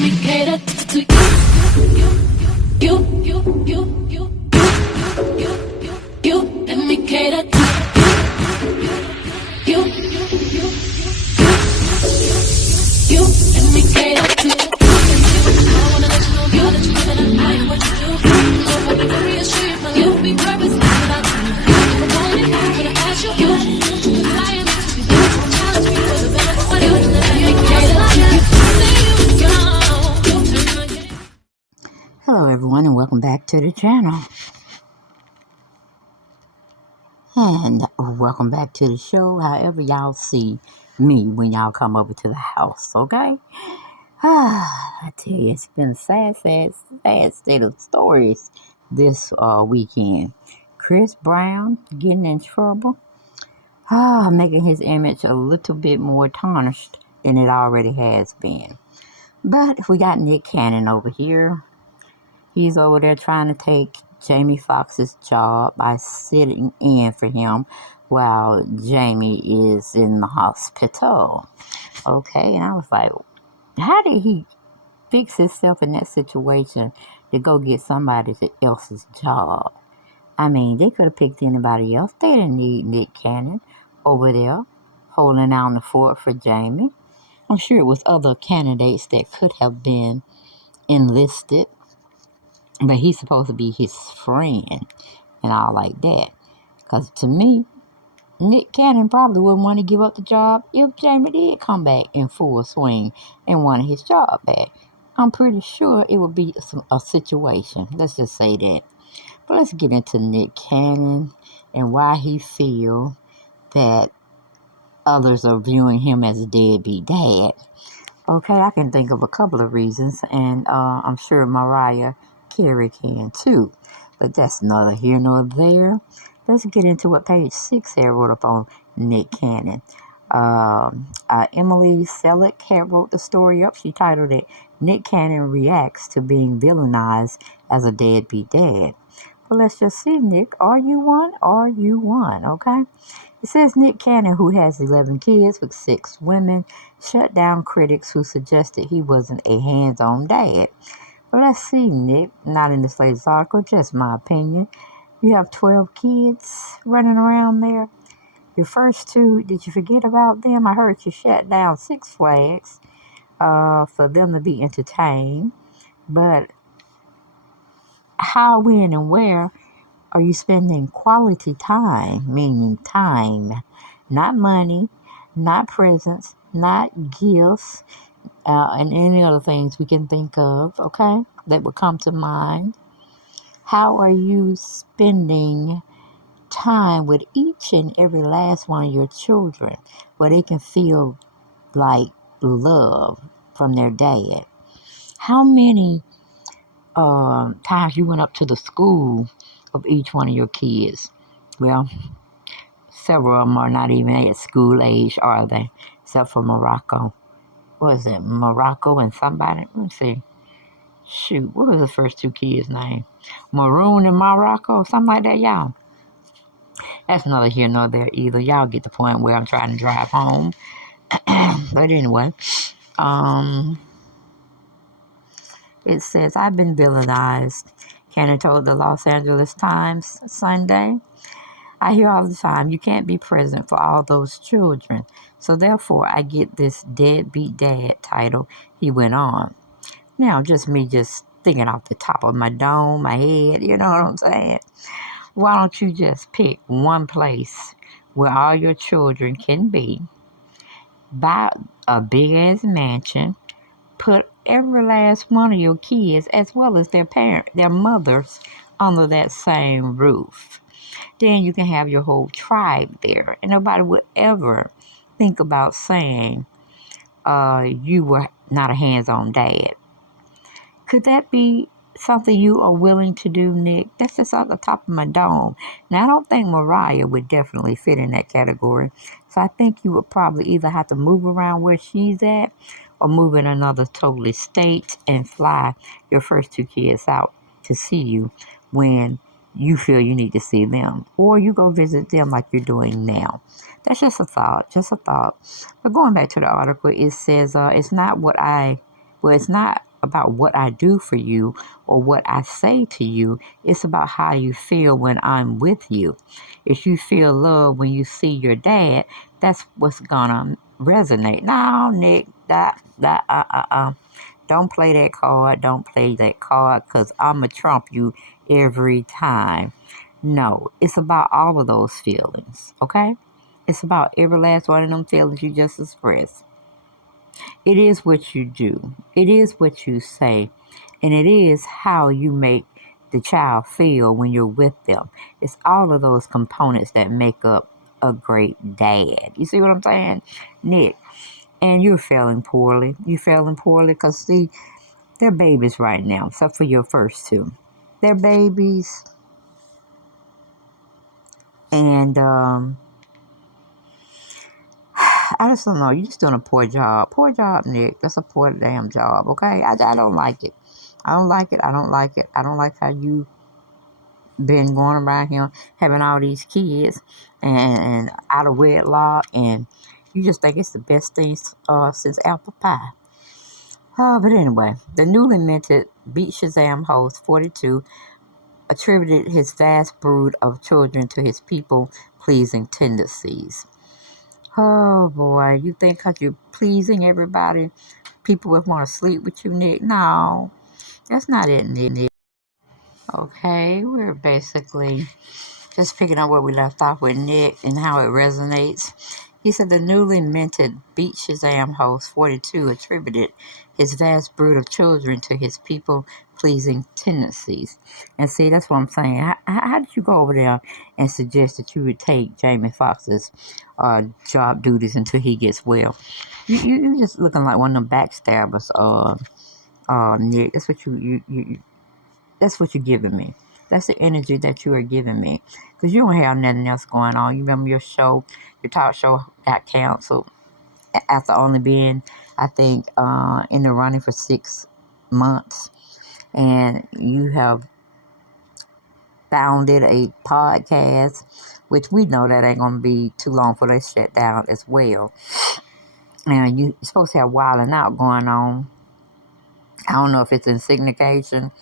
me cater to you. Let me cater to you. Let me cater to you. I wanna let you know, girl, that you know that I like what you do. So if I be curious, treat my life will be purpose. Without you, if I want it, I'm gonna ask you. Cause I am to be there. Challenge me for the better for you. Let me cater to you. Hello everyone and welcome back to the channel. And welcome back to the show, however y'all see me when y'all come over to the house, okay? I tell you, it's been a sad state of stories this weekend. Chris Brown getting in trouble, making his image a little bit more tarnished than it already has been. But we got NickCannon over here. He's over there trying to take Jamie Foxx's job by sitting in for him while Jamie is in the hospital. Okay, and I was like, how did he fix himself in that situation to go get somebody else's job? I mean, they could have picked anybody else. They didn't need NickCannon over there holding down the fort for Jamie. I'm sure it was other candidates that could have been enlisted. But he's supposed to be his friend and all like that. Because to me, NickCannon probably wouldn't want to give up the job if Jamie did come back in full swing and wanted his job back. I'm pretty sure it would be a situation. Let's just say that. But let's get into NickCannon and why he feels that others are viewing him as a deadbeat dad. Okay, I can think of a couple of reasons, and I'm sure Mariah Carey can too. But that's neither here nor there. Let's get into what page 6 here wrote up on NickCannon. Emily Selick had wrote the story up. She titled it, NickCannon Reacts to Being Villainized as a Deadbeat Dad. Well, let's just see, Nick. Are you one? Are you one? Okay. It says NickCannon, who has 11 kids with 6 women, shut down critics who suggested he wasn't a hands-on dad. Well, let's see, Nick. Not in this latest article, just my opinion. You have 12 kids running around there. Your first 2, did you forget about them? I heard you shut down 6 Flags for them to be entertained. But how, when, and where are you spending quality time? Meaning time, not money, not presents, not gifts, and any other things we can think of, okay, that would come to mind. How are you spending time with each and every last one of your children where they can feel like love from their dad? How many times you went up to the school of each one of your kids? Well, several of them are not even at school age, are they? Except for Morocco. What is it? Morocco and somebody? Let me see. Shoot, what was the first 2 kids' name? Maroon and Morocco? Something like that, y'all. That's neither here nor there either. Y'all get the point where I'm trying to drive home. But anyway, it says, I've been villainized. Cannon told the Los Angeles Times Sunday. I hear all the time, you can't be present for all those children. So therefore, I get this deadbeat dad title, he went on. Now, just thinking off the top of my dome, my head, you know what I'm saying? Why don't you just pick one place where all your children can be, buy a big-ass mansion, put every last one of your kids, as well as their mothers, under that same roof. Then you can have your whole tribe there. And nobody would ever think about saying you were not a hands-on dad. Could that be something you are willing to do, Nick? That's just off the top of my dome. Now, I don't think Mariah would definitely fit in that category. So I think you would probably either have to move around where she's at or move in another totally state and fly your first 2 kids out to see you when you feel you need to see them, or you go visit them like you're doing now. That's just a thought. But going back to the article, it says it's not about what I do for you or what I say to you. It's about how you feel when I'm with you. If you feel love when you see your dad, that's what's gonna resonate. No, Nick, don't play that card. Don't play that card because I'm going to trump you every time. No, it's about all of those feelings, okay? It's about every last one of them feelings you just expressed. It is what you do, it is what you say, and it is how you make the child feel when you're with them. It's all of those components that make up a great dad. You see what I'm saying, Nick? And you're failing poorly. You're failing poorly because, see, they're babies right now, except for your first two. They're babies. And I just don't know. You're just doing a poor job. Poor job, Nick. That's a poor damn job, okay? I don't like it. I don't like it. I don't like it. I don't like how you been going around here having all these kids and out of wedlock. And you just think it's the best thing since apple pie. But anyway, the newly minted Beat Shazam host, 42, attributed his vast brood of children to his people-pleasing tendencies. Oh boy, you think because you're pleasing everybody, people would want to sleep with you, Nick? No, that's not it, Nick. Okay, we're basically just picking up where we left off with Nick and how it resonates. He said the newly minted Beat Shazam host, 42, attributed his vast brood of children to his people-pleasing tendencies. And see, that's what I'm saying. How did you go over there and suggest that you would take Jamie Foxx's job duties until he gets well? You're just looking like one of them backstabbers, Nick. That's what that's what you're giving me. That's the energy that you are giving me. Because you don't have nothing else going on. You remember your talk show got canceled after only being, I think, in the running for 6 months. And you have founded a podcast, which we know that ain't going to be too long for they shut down as well. And you're supposed to have Wilding Out going on. I don't know if it's in syndication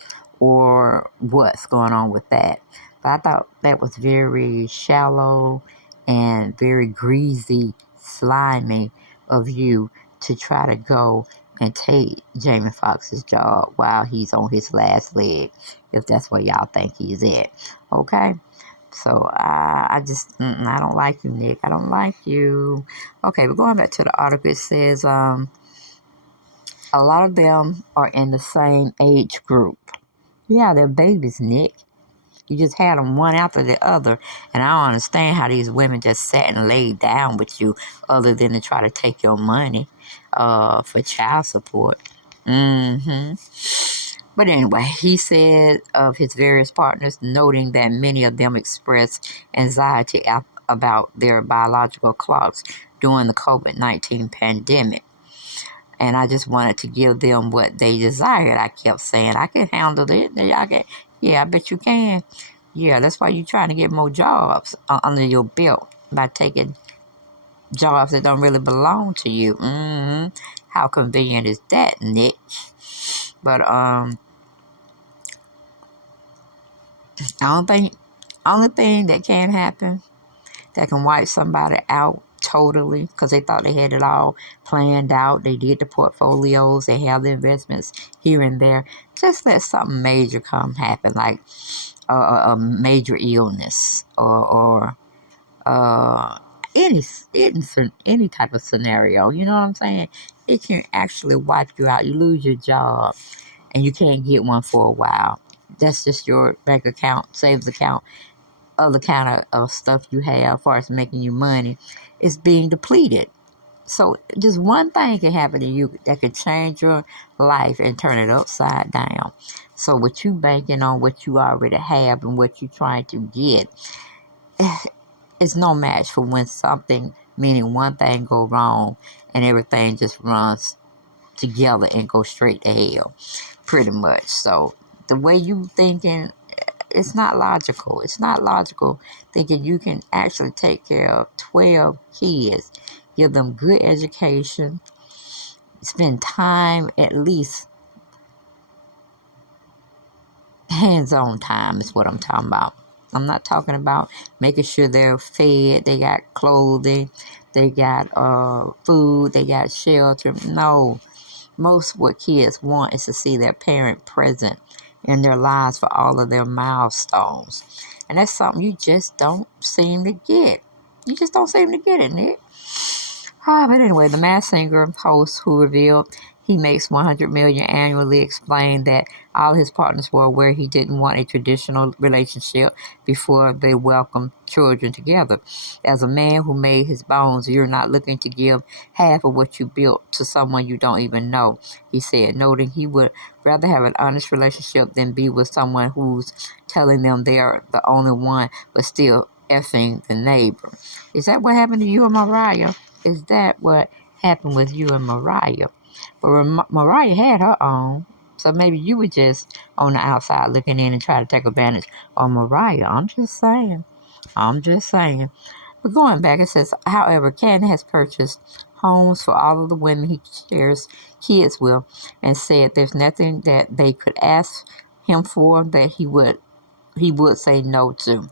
or what's going on with that. But I thought that was very shallow and very greasy, slimy of you to try to go and take Jamie Foxx's job while he's on his last leg, if that's where y'all think he's at. Okay? So I just, I don't like you, Nick. I don't like you. Okay, but going back to the article, it says, a lot of them are in the same age group. Yeah, they're babies, Nick. You just had them one after the other. And I don't understand how these women just sat and laid down with you other than to try to take your money for child support. But anyway, he said of his various partners, noting that many of them expressed anxiety about their biological clocks during the COVID-19 pandemic. And I just wanted to give them what they desired. I kept saying, I can handle it. Yeah, I bet you can. Yeah, that's why you're trying to get more jobs under your belt by taking jobs that don't really belong to you. How convenient is that, Nick? But I don't think only thing that can happen that can wipe somebody out totally because they thought they had it all planned out. They did the portfolios. They have the investments here and there. Just let something major happen, like a major illness or any type of scenario. You know what I'm saying? It can actually wipe you out. You lose your job and you can't get one for a while. That's just your bank account, savings account, other kind of stuff you have as far as making you money is being depleted. So just one thing can happen to you that could change your life and turn it upside down. So what you banking on, what you already have and what you're trying to get is no match for when something, meaning one thing go wrong and everything just runs together and go straight to hell, pretty much. So the way you thinking, it's not logical. It's not logical thinking you can actually take care of 12 kids, give them good education, spend time at least Hands-on time is what I'm talking about. I'm not talking about making sure they're fed, they got clothing, they got food, they got shelter. No, most what kids want is to see their parent present in their lives for all of their milestones. And that's something you just don't seem to get. You just don't seem to get it, Nick. But anyway, the Masked Singer host who revealed he makes 100 million annually explained that all his partners were aware he didn't want a traditional relationship before they welcomed children together. As a man who made his bones, you're not looking to give half of what you built to someone you don't even know, he said, noting he would rather have an honest relationship than be with someone who's telling them they're the only one but still effing the neighbor. Is that what happened to you and Mariah? Is that what happened with you and Mariah? But Mariah had her own. So maybe you were just on the outside looking in and trying to take advantage of Mariah. I'm just saying. I'm just saying. But going back, it says, however, Cannon has purchased homes for all of the women he shares kids with and said there's nothing that they could ask him for that he would say no to.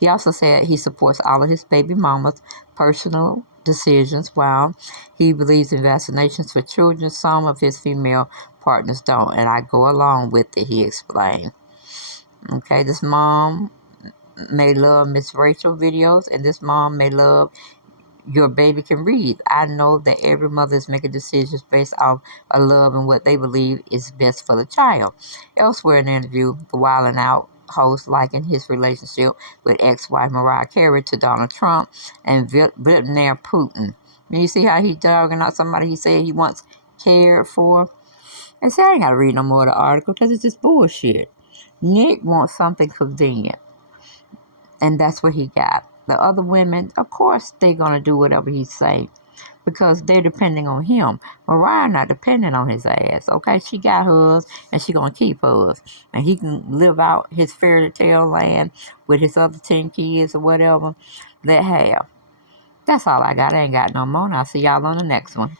He also said he supports all of his baby mama's personal decisions while he believes in vaccinations for children. Some of his female partners don't, and I go along with it, he explained. Okay, this mom may love Miss Rachel videos, and this mom may love Your Baby Can Read. I know that every mother is making decisions based off of love and what they believe is best for the child. Elsewhere in the interview, the Wild 'N Out host likened his relationship with ex-wife Mariah Carey to Donald Trump and Vladimir Putin. And you see how he's dogging out somebody he said he once cared for? And say I ain't got to read no more of the article because it's just bullshit. Nick wants something convenient, and that's what he got. The other women, of course, they're going to do whatever he say because they're depending on him. Mariah not depending on his ass, okay? She got hers, and she going to keep hers. And he can live out his fairy tale land with his other 10 kids or whatever. Let have. That's all I got. I ain't got no more. And I'll see y'all on the next one.